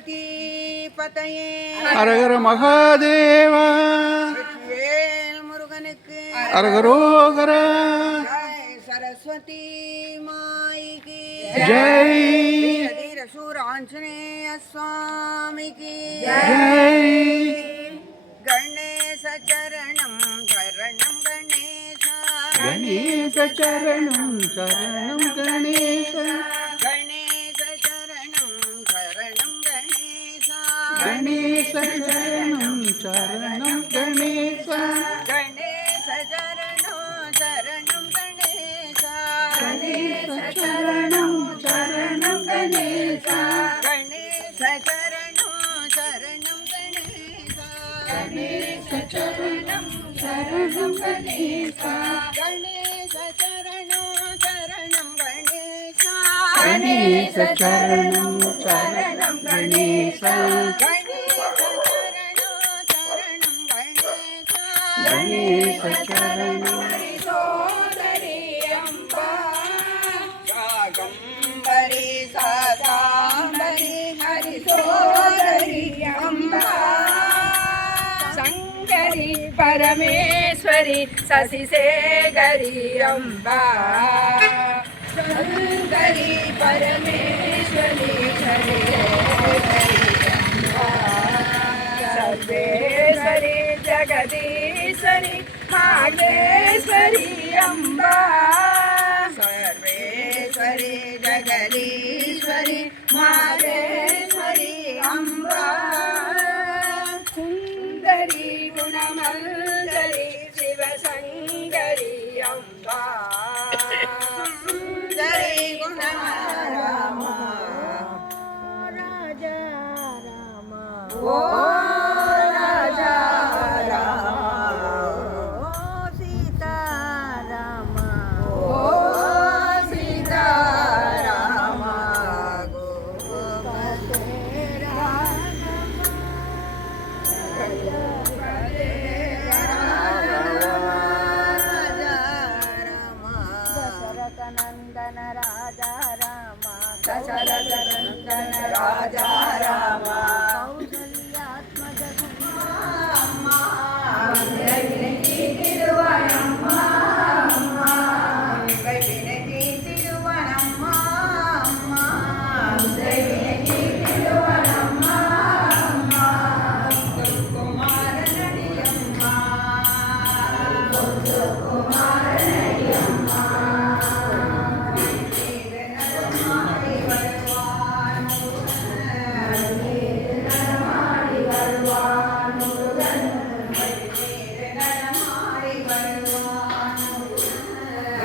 పార్వతీ పతయే அரகர மகாதேவா வெற்றிவேல் முருகனுக்கு அரகரோகர ஜெய் சரஸ்வதி மாய்க்கு ஜெய் தீர சூர ஆஞ்சநேய சுவாமிக்கு ஜெய் கணேச சரணம் சரணம் கணேச கணேச சரணம் சரணம் கணேச கணேச கணேச சரணம் சரணம் கணேச. கணேச சரணம் சரணம் கணேச. கணேச சரணம் சரணம் கணேச. கணேச சரணம் சரணம் கணேச. கணேச சரணம் சரணம் கணேச. கணேச சரணம் சரணம் கணேச. கணேச சரணம் சரணம் கணேச. ಗಣೇಶ ಚರಣ ಗಂಬರಿ ಸಾಂಬರಿ ಹರಿ ಸೋದರಿ ಅಂಬ ಸಂಗರಿ ಪರಮೇಶ್ವರಿ ಸಸಿ ಸೇಗರಿ ಅಂಬ ಸಂಗರಿ ಪರಮೇಶ್ವರಿ ಹರಿ ಸರ್ವೇಶ್ವರಿ ಜಗದೀ மாகேஸ்வரி அம்பா சர்வேஸ்வரி ஜகதீஸ்வரி மாதேஸ்வரி அம்பா சுந்தரி குணமந்தரி சிவசங்கரி அம்பா சுந்தரி குணராமா ராஜா ராமா. ஓ శరదంకన రాజారా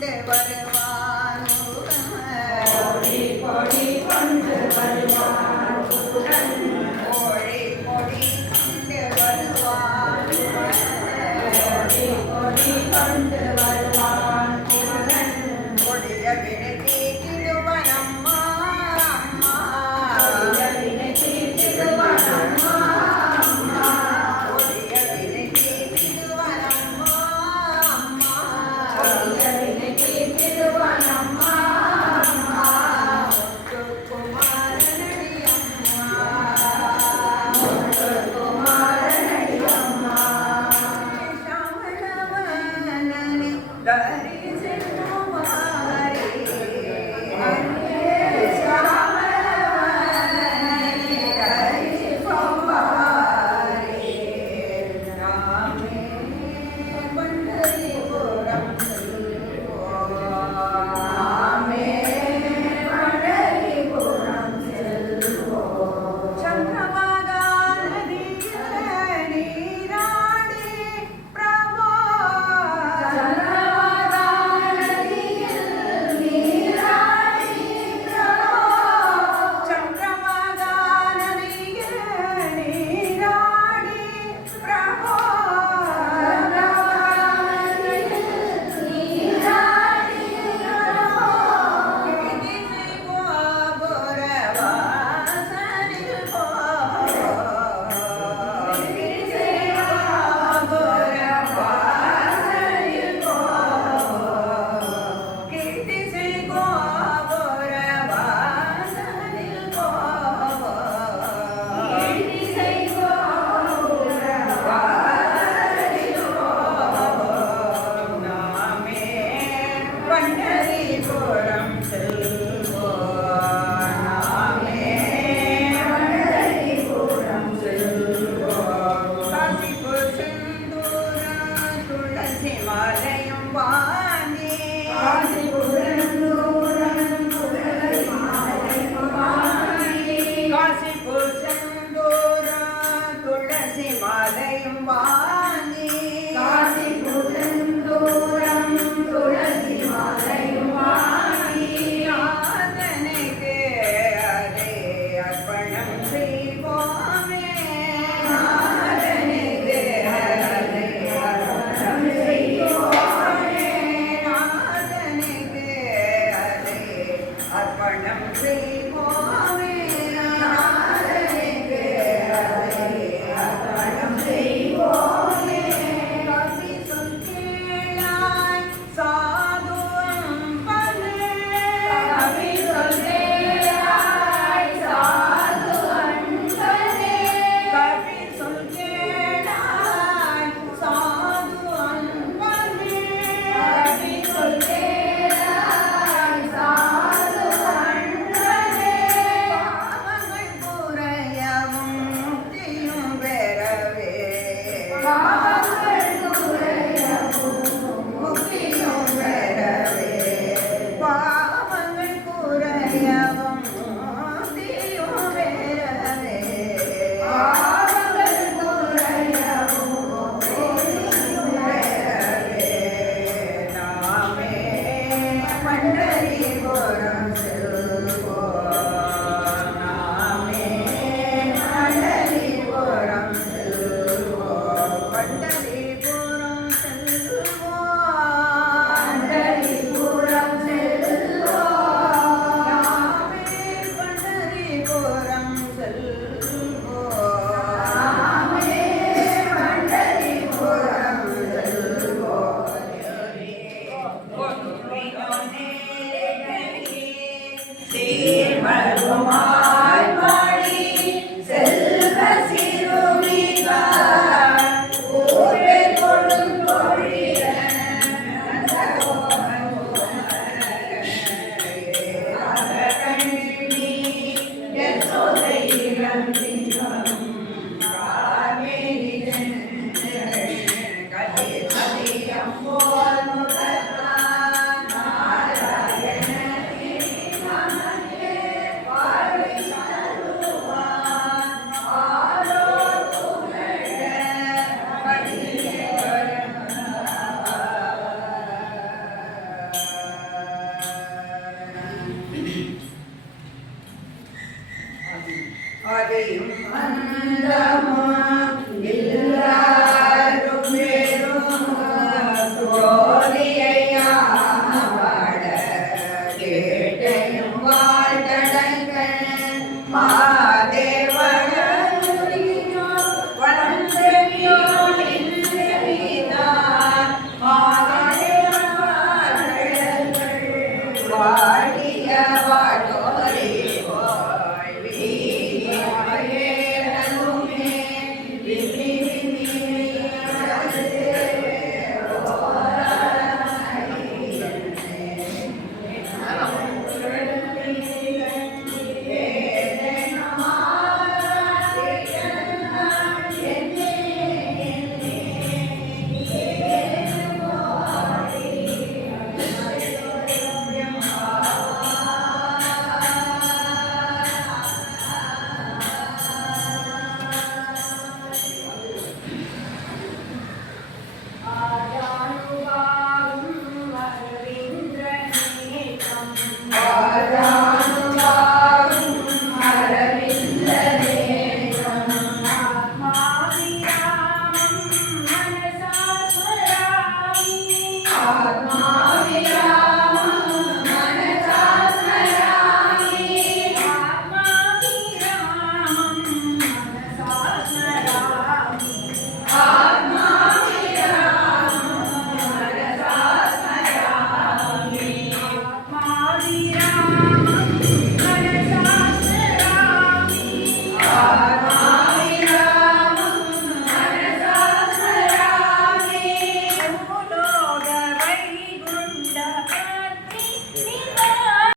கொண்டு வருவார் That is மாலையும் வானே